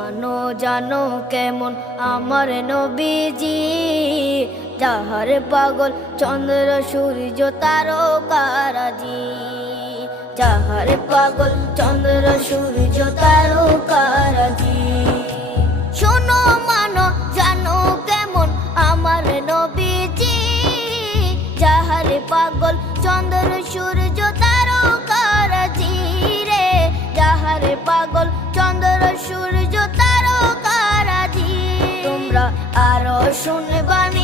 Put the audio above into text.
মানো জানো কেমন আমার নবীজি, যাহার পাগল চন্দ্র সূর্য তারকারাজি, যাহার পাগল চন্দ্র সূর্য তারকারাজি। শোনো মানো জানো কেমন আমার নবীজি, যাহার পাগল চন্দ্র সূর্য তারকারাজি রে, যাহার পাগল চন্দ্র সূর্য তারকারাজি। তোমরা আরো শুনবানি